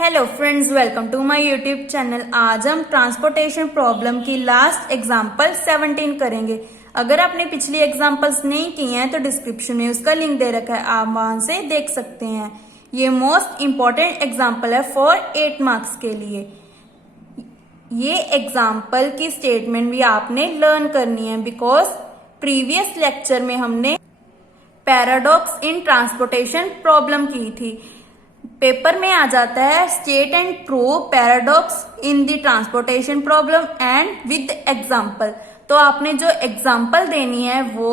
Hello friends, welcome to my YouTube channel. आज हम transportation problem की लास्ट एग्जांपल 17 करेंगे। अगर आपने पिछली एग्जांपल्स नहीं की हैं तो डिस्क्रिप्शन में उसका लिंक दे रखा है, आप वहां से देख सकते हैं। ये मोस्ट इंपॉर्टेंट एग्जांपल है फॉर 8 मार्क्स के लिए। ये एग्जाम्पल की स्टेटमेंट भी आपने लर्न करनी है बिकॉज प्रीवियस लेक्चर में हमने पैराडॉक्स इन ट्रांसपोर्टेशन प्रॉब्लम की थी। पेपर में आ जाता है state and true paradox in the transportation problem and with example. तो आपने जो एग्जाम्पल देनी है वो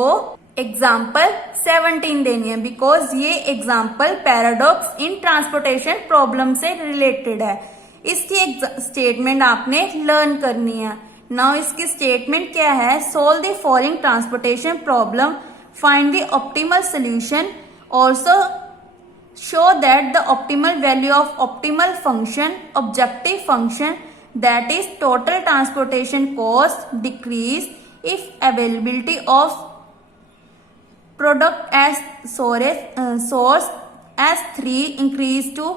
एग्जाम्पल 17 देनी है बिकॉज ये example paradox in transportation problem से रिलेटेड है। इसकी स्टेटमेंट आपने लर्न करनी है। नाउ इसकी स्टेटमेंट क्या है? Solve the following transportation problem, find the optimal solution, also show that the optimal value of optimal function, objective function, that is total transportation cost, decrease if availability of product as source S3 increase to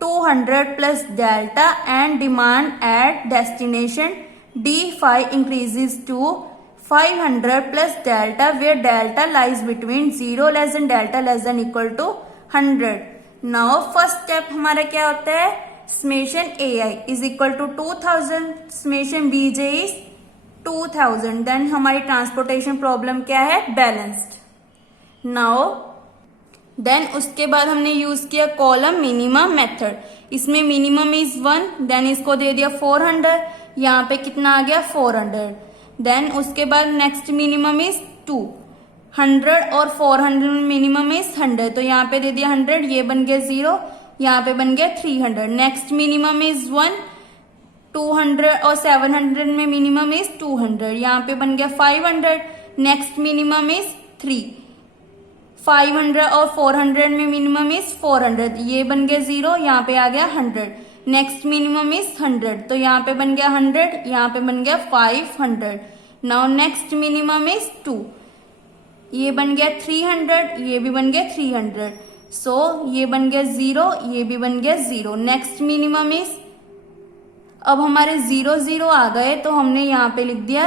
200 plus delta and demand at destination D5 increases to 500 plus delta where delta lies between 0 less than delta less than equal to 100। Now first step हमारा क्या होता है? Summation AI is equal to 2000, summation BJ is 2000। Then हमारी transportation problem क्या है? Balanced. Now then उसके बाद हमने यूज किया कॉलम मिनिमम मेथड। इसमें मिनिमम इज 1, देन इसको दे दिया 400, यहाँ पे कितना आ गया? 400। देन उसके बाद नेक्स्ट मिनिमम इज 2, 100 और 400 में मिनिमम इज 100, तो यहाँ पे दे दिया 100, ये बन गया 0, यहाँ पे बन गया 300। नेक्स्ट मिनिमम इज 1, 200 और 700 में मिनिमम इज 200, यहाँ पे बन गया 500। नेक्स्ट मिनिमम इज 3, 500 और 400 में मिनिमम इज 400, ये बन गया 0, यहाँ पे आ गया 100। नेक्स्ट मिनिमम इज 100, तो यहाँ पे बन गया 100, यहाँ पे बन गया 500। नाउ नेक्स्ट मिनिमम इज 2, ये बन गया 300, ये भी बन गया 300, सो ये बन गया 0, ये भी बन गया 0। नेक्स्ट मिनिमम इज, अब हमारे 0 0 आ गए तो हमने यहाँ पे लिख दिया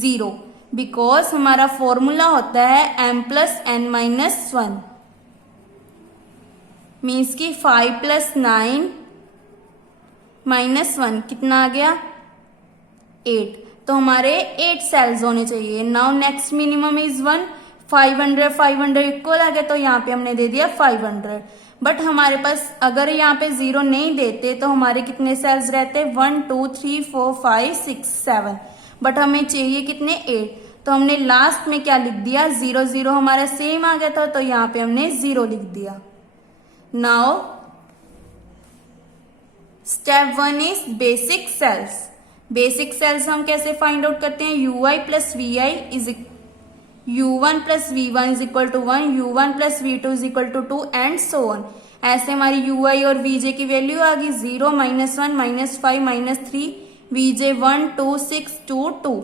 0 बिकॉज हमारा फॉर्मूला होता है m plus n minus 1 means की 5 प्लस 9 माइनस 1 कितना आ गया? 8। तो हमारे 8 सेल्स होने चाहिए। Now next minimum is 1, 500 500 equal आ गया, तो यहाँ पे हमने दे दिया 500। बट हमारे पास अगर यहाँ पे 0 नहीं देते तो हमारे कितने सेल्स रहते? 1 2 3 4 5 6 7, बट हमें चाहिए कितने? 8। तो हमने लास्ट में क्या लिख दिया? 0 0 हमारा सेम आ गया था, तो यहाँ पे हमने 0 लिख दिया। Now step 1 is basic cells. Basic cells हम कैसे फाइंड आउट करते हैं? UI plus VI is U1 plus V1 is equal to 1, U1 plus V2 is equal to 2 and so on. ऐसे हमारी UI और VJ की वैल्यू आ गई 0 -1 -5 -3, VJ 1 2 6 2 2।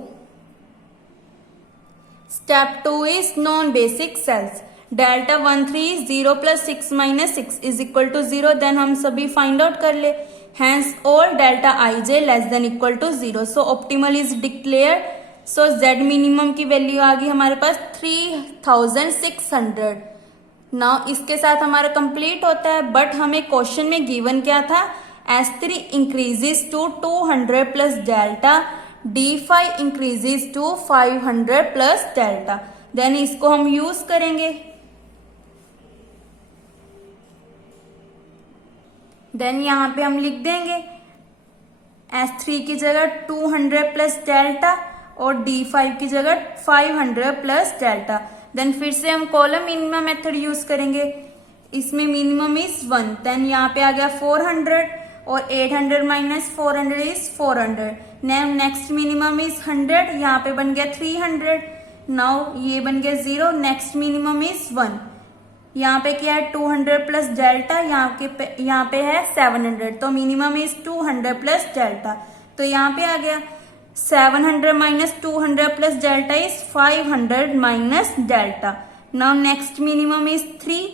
Step 2 is non basic cells. Delta 1 3 0 plus 6 minus 6 is equal to 0, then हम सभी find out कर ले। Hence all delta ij less than equal to 0, so optimal is declared। so z minimum की value आ गई हमारे पास 3600। Now इसके साथ हमारा कंप्लीट होता है, बट हमें क्वेश्चन में गिवन क्या था? S3 increases to 200 plus delta, D5 increases to 500 plus delta। Then इसको हम यूज करेंगे। देन यहाँ पे हम लिख देंगे S3 की जगह 200 प्लस डेल्टा और D5 की जगह 500 प्लस डेल्टा। देन फिर से हम कॉलम मिनिमम मेथड यूज करेंगे। इसमें मिनिमम इज 1, देन यहाँ पे आ गया 400 और 800 minus 400 is 400। Next minimum is 100, यहाँ पे बन गया 300। नाउ ये बन गया 0। नेक्स्ट मिनिमम इज 1, यहाँ पे क्या है? 200 प्लस डेल्टा, यहाँ पे है 700, तो मिनिमम इज 200 प्लस डेल्टा। तो यहाँ पे आ गया 700 minus 200 plus delta is 500 minus delta. Now next minimum is 3,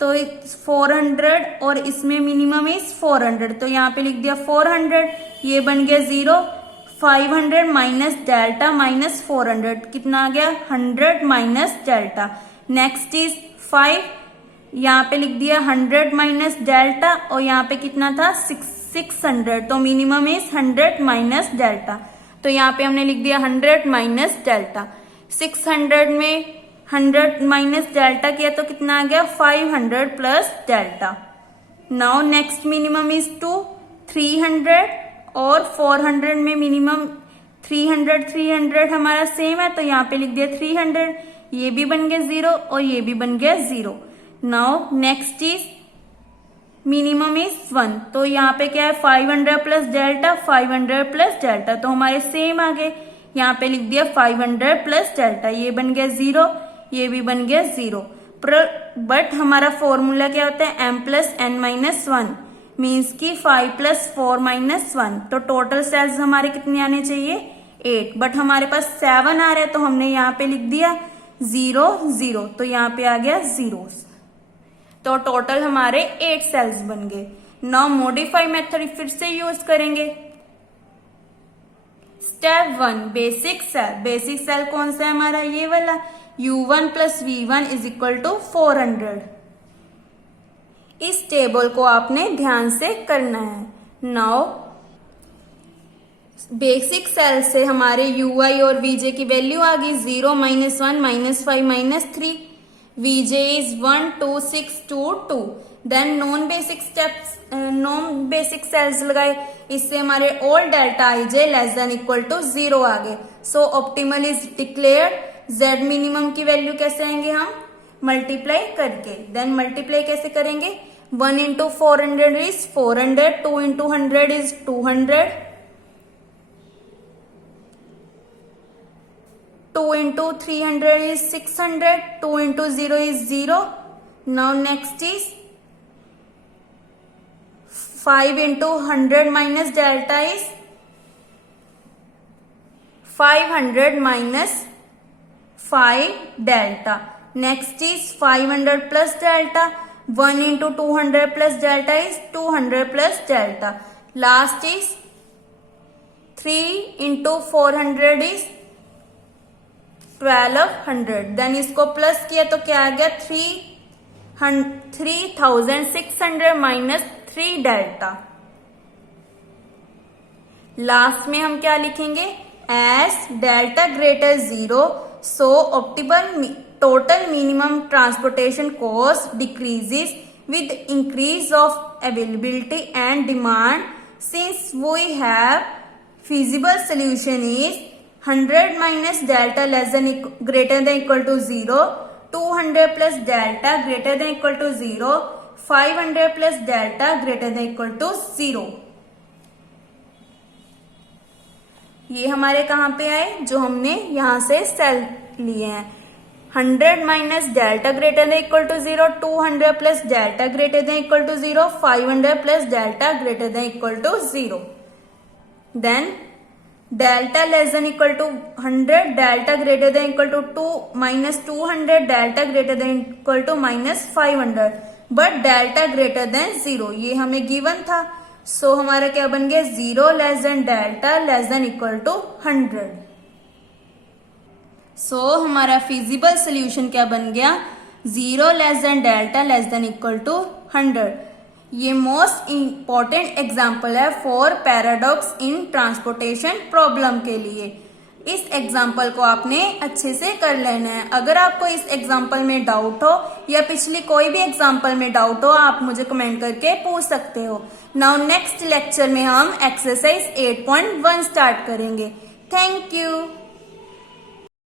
तो 400 और इसमें मिनिमम इज 400, तो यहाँ पे लिख दिया 400, ये बन गया 0। 500 माइनस डेल्टा माइनस 400 कितना आ गया 100 माइनस डेल्टा। नेक्स्ट इज 5, यहाँ पे लिख दिया 100 माइनस डेल्टा और यहाँ पे कितना था 600, तो मिनिमम इज 100 माइनस डेल्टा, तो यहाँ पे हमने लिख दिया 100 माइनस डेल्टा। 600 में 100 माइनस डेल्टा किया तो कितना आ गया 500 plus delta. Now next minimum is 2, 300 और 400 में मिनिमम 300 हमारा सेम है, तो यहाँ पे लिख दिया 300, ये भी बन गया 0 और ये भी बन गया 0। Now next is minimum is 1, तो यहाँ पे क्या है 500 प्लस डेल्टा 500 प्लस डेल्टा, तो हमारे सेम आ गए, यहाँ पे लिख दिया 500 प्लस डेल्टा, ये बन गया 0, ये भी बन गया 0। बट हमारा फॉर्मूला क्या होता है m plus n minus 1 means की 5 प्लस 4 माइनस 1, तो टोटल सेल्स हमारे कितने आने चाहिए 8, बट हमारे पास 7 आ रहे हैं तो हमने यहाँ पे लिख दिया 0 0, तो यहाँ पे आ गया 0, तो टोटल हमारे 8 सेल्स बन गए। नाउ मॉडिफाई मेथड फिर से यूज करेंगे। Step 1 basic cell, basic cell कौन सा है हमारा ये वाला u1 plus v1 is equal to 400। इस टेबल को आपने ध्यान से करना है। नाउ बेसिक सेल से हमारे ui और vj की वैल्यू आ गई 0 minus 1 minus 5 minus 3, vj is 1 2 6 2 2। Then non basic steps, non basic cells लगाए, इससे हमारे all delta ij less than equal to 0 आ गए। So optimal is declared. z minimum की वैल्यू कैसे आएंगे हम मल्टीप्लाई करके, देन मल्टीप्लाई कैसे करेंगे 1 into 400 is 400, 2 into 100 is 200, 2 into 300 is 600, 2 into 0 is 0। Now next is 5 into 100 minus delta is 500 minus 5 delta. Next is 500 plus delta, 1 into 200 plus delta is 200 plus delta. Last is 3 into 400 is 1200, then इसको plus किया तो क्या आ गया 3600 minus 3 delta. Last में हम क्या लिखेंगे as delta greater 0 so optimal total minimum transportation cost decreases with increase of availability and demand. Since we have feasible solution is 100 minus delta less than greater than equal to 0, 200 plus delta greater than equal to 0, 500 plus delta greater than equal to 0. ये हमारे कहाँ पे आए जो हमने यहाँ से cell लिए हैं। 100 minus delta greater than equal to 0, 200 plus delta greater than equal to 0, 500 plus delta greater than equal to 0। Then delta less than equal to 100, delta greater than equal to 2 minus 200, delta greater than equal to minus 500, but delta greater than 0 ये हमें given था। सो हमारा क्या बन गया 0 less than delta less than equal to 100। So हमारा feasible solution क्या बन गया 0 less than delta less than equal to 100। ये मोस्ट इंपॉर्टेंट एग्जाम्पल है for paradox in transportation problem के लिए। इस एग्जाम्पल को आपने अच्छे से कर लेना है। अगर आपको इस एग्जाम्पल में डाउट हो या पिछली कोई भी एग्जाम्पल में डाउट हो आप मुझे कमेंट करके पूछ सकते हो। नाउ नेक्स्ट लेक्चर में हम एक्सरसाइज 8.1 स्टार्ट करेंगे। Thank you.